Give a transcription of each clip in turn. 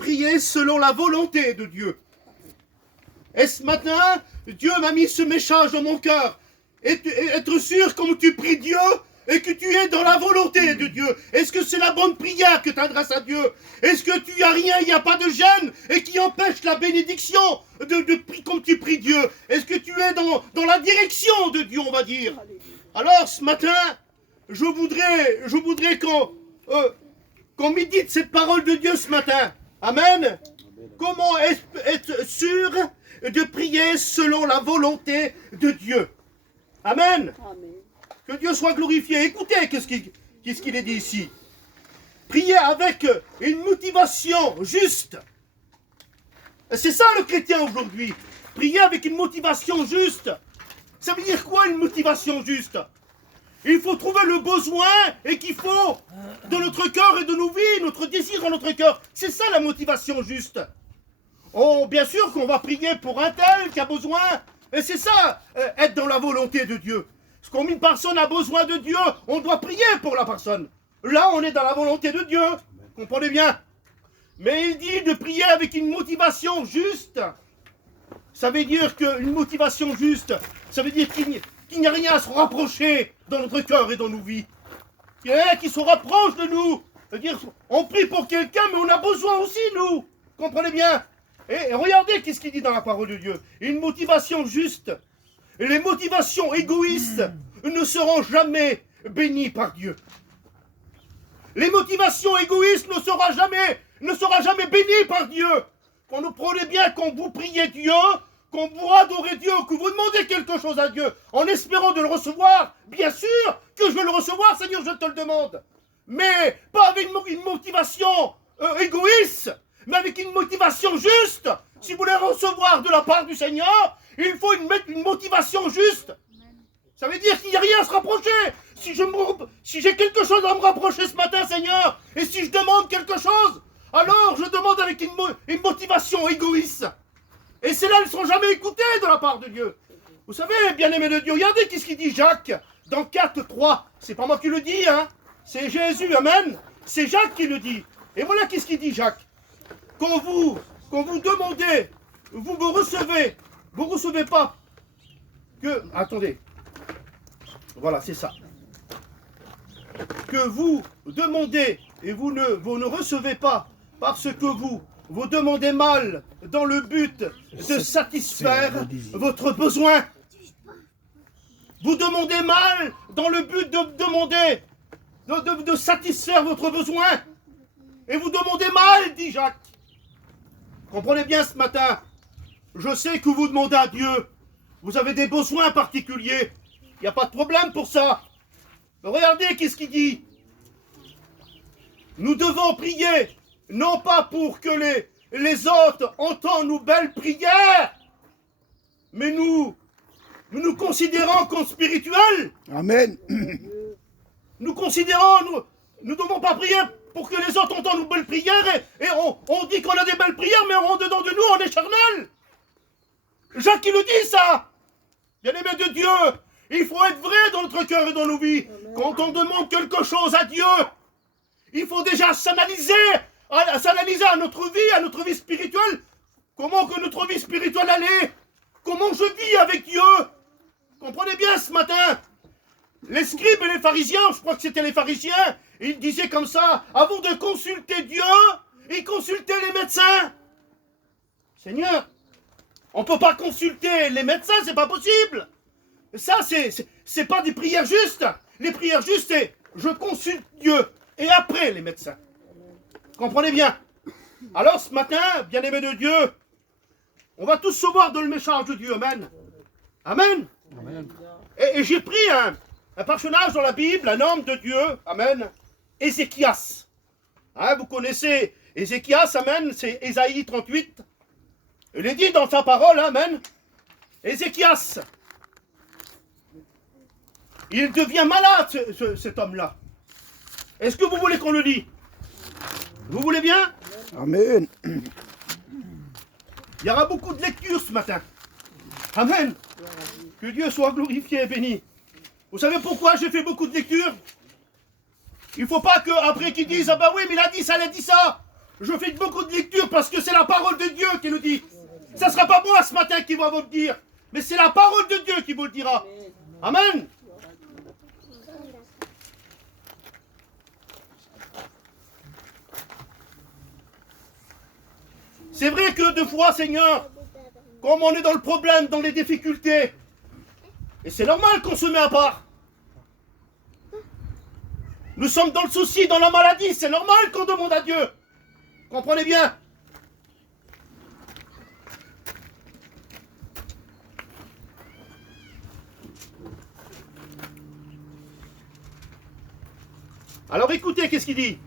prier selon la volonté de Dieu. Et ce matin, Dieu m'a mis ce message dans mon cœur. Être sûr comme tu pries Dieu et que tu es dans la volonté de Dieu. Est-ce que c'est la bonne prière que tu adresses à Dieu? Est-ce que tu n'as rien, il n'y a pas de gêne et qui empêche la bénédiction de prier comme tu pries Dieu? Est-ce que tu es dans la direction de Dieu, on va dire? Alors ce matin, je voudrais qu'on médite cette parole de Dieu ce matin. Amen. Comment être sûr de prier selon la volonté de Dieu? Amen. Amen. Que Dieu soit glorifié. Écoutez qu'est-ce qu'il est dit ici. Prier avec une motivation juste. C'est ça le chrétien aujourd'hui. Prier avec une motivation juste. Ça veut dire quoi une motivation juste? Il faut trouver le besoin et qu'il faut dans notre cœur et de nos vies, notre désir dans notre cœur. C'est ça la motivation juste. Oh, bien sûr qu'on va prier pour un tel qui a besoin. Et c'est ça, être dans la volonté de Dieu. Parce qu'une personne a besoin de Dieu, on doit prier pour la personne. Là, on est dans la volonté de Dieu. Comprenez bien? Mais il dit de prier avec une motivation juste. Ça veut dire qu'une motivation juste, ça veut dire qu'il n'y a rien à se rapprocher dans notre cœur et dans nos vies. Il y a rien qui se rapproche de nous. C'est-à-dire, on prie pour quelqu'un, mais on a besoin aussi, nous. Comprenez bien? Et regardez qu'est-ce qu'il dit dans la parole de Dieu. Une motivation juste. Et les motivations égoïstes ne seront jamais bénies par Dieu. Les motivations égoïstes ne seront jamais bénies par Dieu. Quand nous prenez bien, quand vous priez Dieu, quand vous adorez Dieu, que vous demandez quelque chose à Dieu, en espérant de le recevoir, bien sûr que je vais le recevoir, Seigneur, je te le demande. Mais pas avec une motivation égoïste, mais avec une motivation juste. Si vous voulez recevoir de la part du Seigneur, il faut une motivation juste. Ça veut dire qu'il n'y a rien à se rapprocher. Si j'ai quelque chose à me rapprocher ce matin, Seigneur, et si je demande quelque chose, alors je demande avec une motivation égoïste. Et celles-là ne seront jamais écoutées de la part de Dieu. Vous savez, bien-aimé de Dieu, regardez qu'est-ce qu'il dit Jacques dans 4:3. C'est pas moi qui le dis, hein. C'est Jésus, amen. C'est Jacques qui le dit. Et voilà qu'est-ce qu'il dit Jacques. Quand vous demandez, vous me recevez. Vous ne recevez pas que... Attendez. Voilà, c'est ça. Que vous demandez et vous ne recevez pas parce que vous demandez mal dans le but de satisfaire votre besoin. Vous demandez mal dans le but de demander, de satisfaire votre besoin. Et vous demandez mal, dit Jacques. Comprenez bien ce matin. Je sais que vous demandez à Dieu. Vous avez des besoins particuliers. Il n'y a pas de problème pour ça. Mais regardez qu'est-ce qu'il dit. Nous devons prier, non pas pour que les autres entendent nos belles prières, mais nous considérons comme spirituels. Amen. Nous considérons, nous ne devons pas prier pour que les autres entendent nos belles prières et on dit qu'on a des belles prières, mais en dedans de nous, on est charnel. Jacques qui le dit ça. Bien-aimé de Dieu, il faut être vrai dans notre cœur et dans nos vies. Quand on demande quelque chose à Dieu, il faut déjà s'analyser à notre vie spirituelle. Comment que notre vie spirituelle allait? Comment je vis avec Dieu? Comprenez bien ce matin. Les scribes et les pharisiens, je crois que c'était les pharisiens, ils disaient comme ça, avant de consulter Dieu, ils consultaient les médecins. Seigneur, on ne peut pas consulter les médecins, c'est pas possible. Ça, c'est pas des prières justes. Les prières justes, c'est je consulte Dieu et après les médecins. Comprenez bien. Alors ce matin, bien-aimés de Dieu, on va tous se voir dans le message de Dieu. Amen. Amen. Amen. Et j'ai pris un personnage dans la Bible, un homme de Dieu. Amen. Ézéchias. Hein, vous connaissez Ézéchias, amen, c'est Ésaïe 38. Il est dit dans sa parole, amen. Ézéchias, il devient malade, cet homme-là. Est-ce que vous voulez qu'on le lit? Vous voulez bien? Amen. Il y aura beaucoup de lectures ce matin. Amen. Que Dieu soit glorifié et béni. Vous savez pourquoi j'ai fait beaucoup de lectures? Il ne faut pas qu'après qu'ils disent, ah ben oui, mais il a dit ça, il a dit ça. Je fais beaucoup de lectures parce que c'est la parole de Dieu qui le dit. Ça ne sera pas moi ce matin qui va vous le dire, mais c'est la parole de Dieu qui vous le dira. Amen. C'est vrai que deux fois, Seigneur, comme on est dans le problème, dans les difficultés, et c'est normal qu'on se met à part. Nous sommes dans le souci, dans la maladie, c'est normal qu'on demande à Dieu. Comprenez bien. Alors écoutez, qu'est-ce qu'il dit?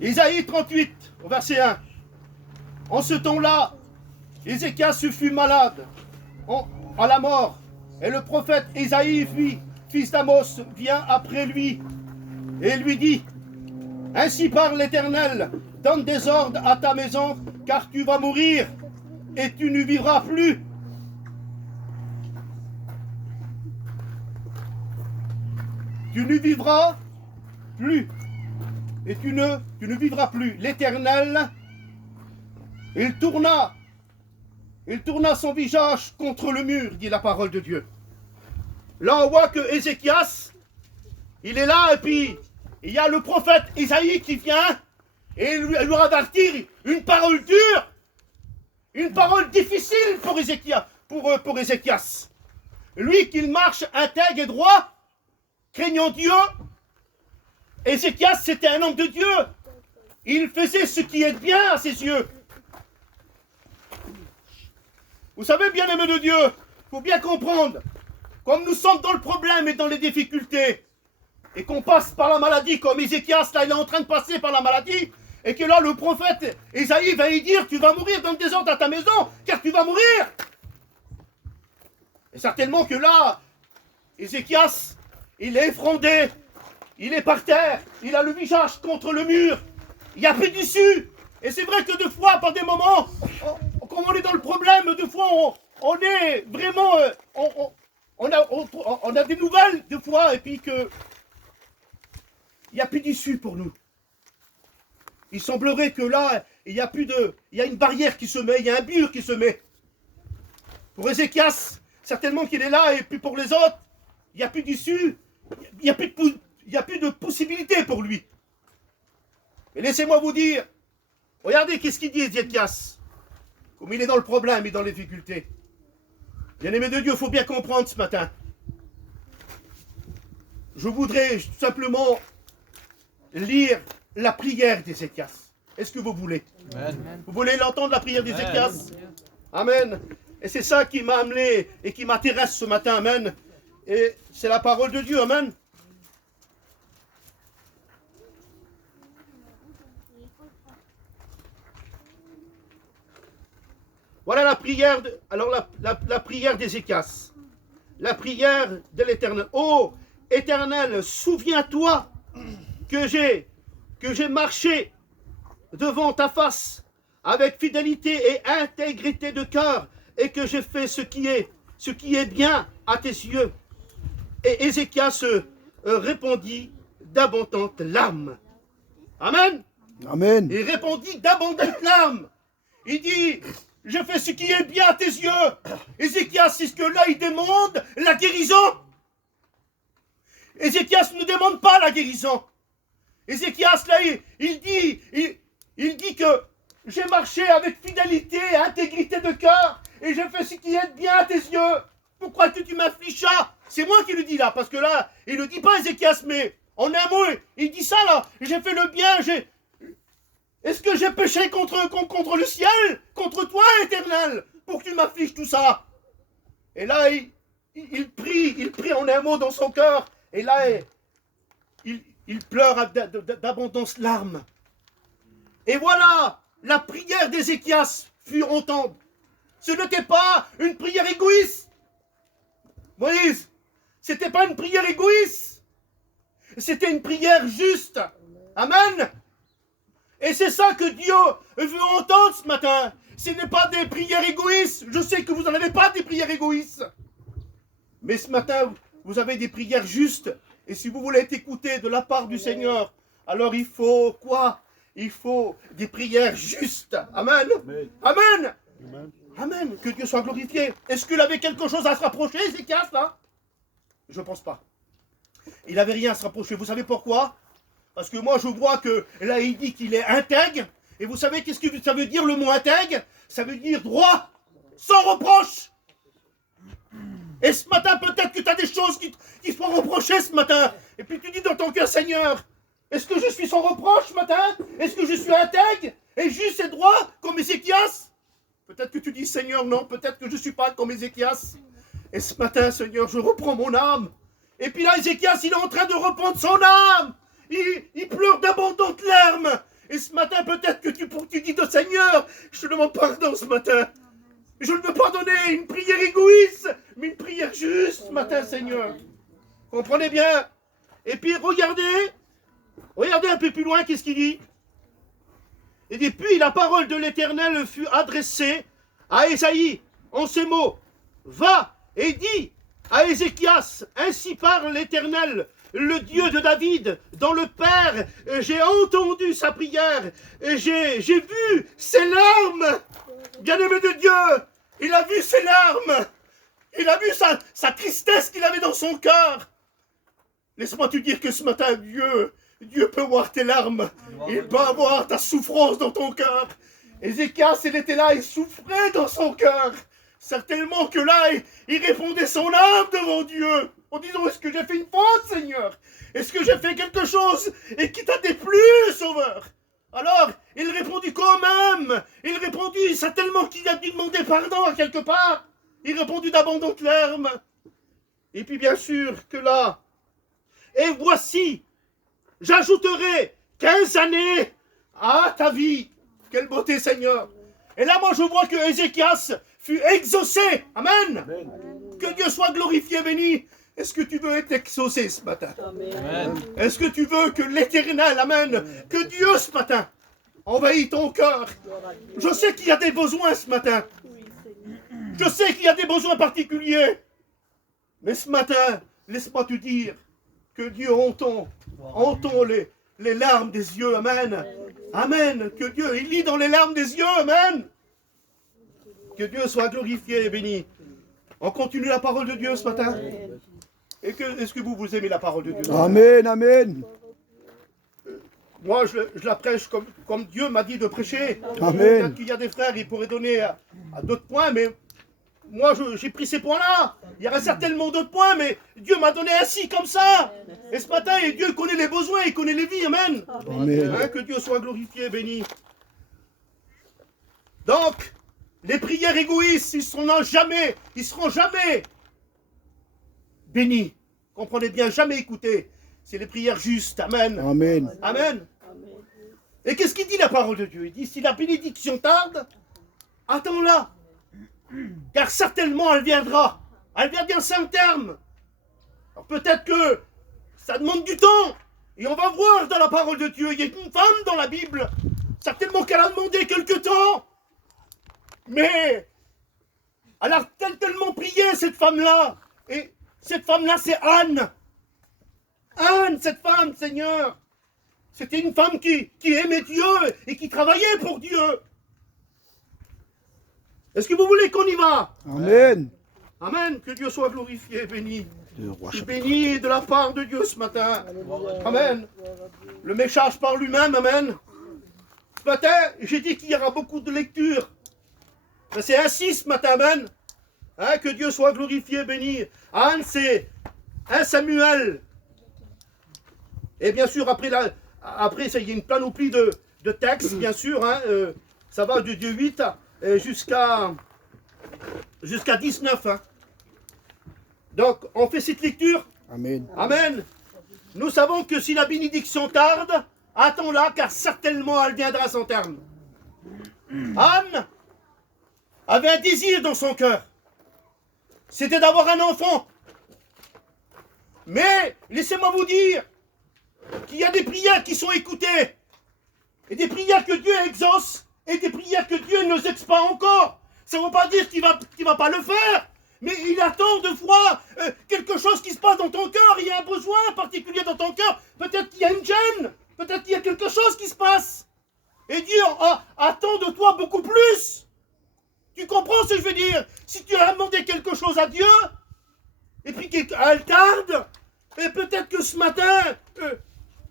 Isaïe 38, au verset 1. En ce temps-là, Ézéchias fut malade à la mort, et le prophète Isaïe, fils d'Amos, vient après lui et lui dit: Ainsi parle l'Éternel, donne des ordres à ta maison, car tu vas mourir et tu ne vivras plus. Tu ne vivras plus. Et tu ne vivras plus. L'Éternel, il tourna son visage contre le mur, dit la parole de Dieu. Là, on voit que Ézéchias, il est là, et puis il y a le prophète Isaïe qui vient, et lui avertir une parole dure, une parole difficile pour Ézéchias. Pour Ézéchias. Lui, qu'il marche intègre et droit, craignant Dieu. Ézéchias, c'était un homme de Dieu. Il faisait ce qui est bien à ses yeux. Vous savez, bien-aimés de Dieu, il faut bien comprendre, comme nous sommes dans le problème et dans les difficultés, et qu'on passe par la maladie, comme Ézéchias, là, il est en train de passer par la maladie, et que là, le prophète Isaïe va lui dire: tu vas mourir, donne des ordres à ta maison, car tu vas mourir. Et certainement que là, Ézéchias, il est effrondé, il est par terre, il a le visage contre le mur, il n'y a plus d'issue. Et c'est vrai que deux fois, par des moments, comme on est dans le problème, deux fois, on est vraiment, on a des nouvelles, deux fois, et puis que il n'y a plus d'issue pour nous. Il semblerait que là, il y a une barrière qui se met, il y a un mur qui se met. Pour Ézéchias, certainement qu'il est là, et puis pour les autres, il n'y a plus d'issue, il n'y a plus de possibilité pour lui. Et laissez-moi vous dire, regardez qu'est-ce qu'il dit Ézéchias, comme il est dans le problème et dans les difficultés. Bien-aimé de Dieu, il faut bien comprendre ce matin. Je voudrais tout simplement lire la prière d'Ézéchias. Est-ce que vous voulez? Amen. Vous voulez l'entendre, la prière d'Ézéchias? Amen. Et c'est ça qui m'a amené et qui m'intéresse ce matin. Amen. Et c'est la parole de Dieu. Amen. Voilà la prière, la prière d'Ézéchias. La prière de l'Éternel. Ô Éternel, souviens-toi que j'ai marché devant ta face avec fidélité et intégrité de cœur, et que j'ai fait ce qui est bien à tes yeux. Et Ézéchias répondit d'abondantes larmes. Amen. Amen. Il répondit d'abondantes larmes. Il dit: je fais ce qui est bien à tes yeux. Ézéchias, c'est ce que là, il demande la guérison. Ézéchias ne demande pas la guérison. Ézéchias, là, il dit que j'ai marché avec fidélité et intégrité de cœur, et je fais ce qui est bien à tes yeux. Pourquoi que tu m'afflichas? C'est moi qui le dis là, parce que là, il ne le dit pas Ézéchias, mais en un mot, il dit ça là. J'ai fait le bien, Est-ce que j'ai péché contre le ciel, contre toi, Éternel, pour que tu m'affliges tout ça? Et là, il prie en un mot dans son cœur, et là, il pleure d'abondance larmes. Et voilà, la prière d'Ézéchias fut entendue. Ce n'était pas une prière égoïste. Moïse, c'était pas une prière égoïste. C'était une prière juste. Amen. Et c'est ça que Dieu veut entendre ce matin. Ce n'est pas des prières égoïstes. Je sais que vous n'en avez pas des prières égoïstes. Mais ce matin, vous avez des prières justes. Et si vous voulez être écouté de la part du Seigneur, Alors il faut quoi? Il faut des prières justes. Amen. Amen. Amen. Amen. Que Dieu soit glorifié. Est-ce qu'il avait quelque chose à se rapprocher, Ézéchias, là? Je ne pense pas. Il n'avait rien à se rapprocher. Vous savez pourquoi? Parce que moi, je vois que là, il dit qu'il est intègre. Et vous savez qu'est-ce que ça veut dire le mot intègre? Ça veut dire droit, sans reproche. Et ce matin, peut-être que tu as des choses qui sont reprochées ce matin. Et puis tu dis dans ton cœur, Seigneur, est-ce que je suis sans reproche ce matin? Est-ce que je suis intègre et juste et droit comme Ézéchias? Peut-être que tu dis, Seigneur, non, peut-être que je ne suis pas comme Ézéchias. Et ce matin, Seigneur, je reprends mon âme. Et puis là, Ézéchias, il est en train de reprendre son âme. Il pleure d'abondantes larmes. Et ce matin, peut-être que tu dis de Seigneur, je te demande pardon ce matin. Je ne veux pas donner une prière égoïste, mais une prière juste ce matin, Seigneur. Comprenez bien? Et puis regardez un peu plus loin, qu'est-ce qu'il dit? Il dit, puis la parole de l'Éternel fut adressée à Ésaïe en ces mots. Va et dis à Ézéchias, ainsi parle l'Éternel, le Dieu de David, dans le Père, j'ai entendu sa prière, j'ai vu ses larmes. Bien-aimé de Dieu, il a vu ses larmes, il a vu sa tristesse qu'il avait dans son cœur. Laisse-moi te dire que ce matin, Dieu peut voir tes larmes, il peut voir ta souffrance dans ton cœur. Ézéchias, il était là, il souffrait dans son cœur. Certainement que là, il répondait son âme devant Dieu, en disant, est-ce que j'ai fait une faute, Seigneur? Est-ce que j'ai fait quelque chose et qui t'a déplu, Sauveur? Alors, il répondit quand même. Il répondit certainement qu'il a dû demander pardon à quelque part. Il répondit d'abondantes larmes. Et puis bien sûr que là, et voici, j'ajouterai 15 années à ta vie. Quelle beauté, Seigneur. Et là, moi, je vois que Ézéchias fut exaucé. Amen. Amen. Que Dieu soit glorifié, béni. Est-ce que tu veux être exaucé ce matin? Amen. Est-ce que tu veux que l'Éternel, amen, que Dieu ce matin envahisse ton cœur? Je sais qu'il y a des besoins ce matin. Je sais qu'il y a des besoins particuliers. Mais ce matin, laisse-moi te dire que Dieu entend les larmes des yeux. Amen. Amen. Que Dieu, il lit dans les larmes des yeux. Amen. Que Dieu soit glorifié et béni. On continue la parole de Dieu ce matin. Est-ce que vous aimez la parole de Dieu? Amen, amen. Moi, je la prêche comme Dieu m'a dit de prêcher. Amen. Peut-être qu'il y a des frères, ils pourraient donner à d'autres points, mais moi, j'ai pris ces points-là. Il y aurait certainement d'autres points, mais Dieu m'a donné ainsi, comme ça. Et ce matin, Dieu connaît les besoins, il connaît les vies. Amen. Amen. Hein, que Dieu soit glorifié, béni. Donc, les prières égoïstes, ils seront jamais bénis. Comprenez bien, jamais écoutés. C'est les prières justes. Amen. Amen. Amen. Et qu'est-ce qu'il dit la parole de Dieu? Il dit, si la bénédiction tarde, attends-la. Car certainement elle viendra. Elle viendra sans terme. Alors peut-être que ça demande du temps. Et on va voir dans la parole de Dieu, il y a une femme dans la Bible. Certainement qu'elle a demandé quelque temps. Mais elle a tellement prié, cette femme-là. Et cette femme-là, c'est Anne. Anne, cette femme, Seigneur. C'était une femme qui aimait Dieu et qui travaillait pour Dieu. Est-ce que vous voulez qu'on y va? Amen. Amen. Que Dieu soit glorifié, béni. Je suis béni de la part de Dieu ce matin. Amen. Le message par lui-même, amen. Ce matin, j'ai dit qu'il y aura beaucoup de lectures. C'est ainsi ce matin, amen. Hein, que Dieu soit glorifié, béni. Anne, c'est 1 Samuel. Et bien sûr, après, il y a une panoplie de textes, bien sûr. Hein, ça va de 8 jusqu'à 19. Hein. Donc, on fait cette lecture. Amen. Amen. Nous savons que si la bénédiction tarde, attends-la, car certainement elle viendra sans terme. Anne avait un désir dans son cœur. C'était d'avoir un enfant. Mais, laissez-moi vous dire qu'il y a des prières qui sont écoutées. Et des prières que Dieu exauce. Et des prières que Dieu ne exauce pas encore. Ça ne veut pas dire qu'il va pas le faire. Mais il attend de voir quelque chose qui se passe dans ton cœur. Il y a un besoin particulier dans ton cœur. Peut-être qu'il y a une gêne. Peut-être qu'il y a quelque chose qui se passe. Et Dieu attend de toi beaucoup plus. Tu comprends ce que je veux dire? Si tu as demandé quelque chose à Dieu, et puis qu'elle tarde, et peut-être que ce matin,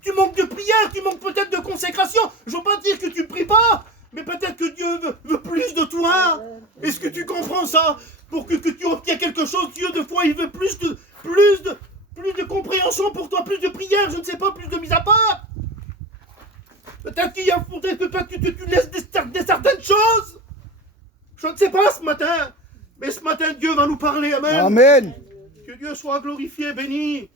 tu manques de prière, tu manques peut-être de consécration. Je ne veux pas dire que tu ne pries pas, mais peut-être que Dieu veut plus de toi. Est-ce que tu comprends ça? Pour que tu obtiennes quelque chose, Dieu, de fois, il veut plus de compréhension pour toi, plus de prière, je ne sais pas, plus de mise à part. Peut-être qu'il y a, peut-être que tu laisses des certaines choses. Je ne sais pas ce matin, mais ce matin, Dieu va nous parler. Amen. Amen. Que Dieu soit glorifié, béni.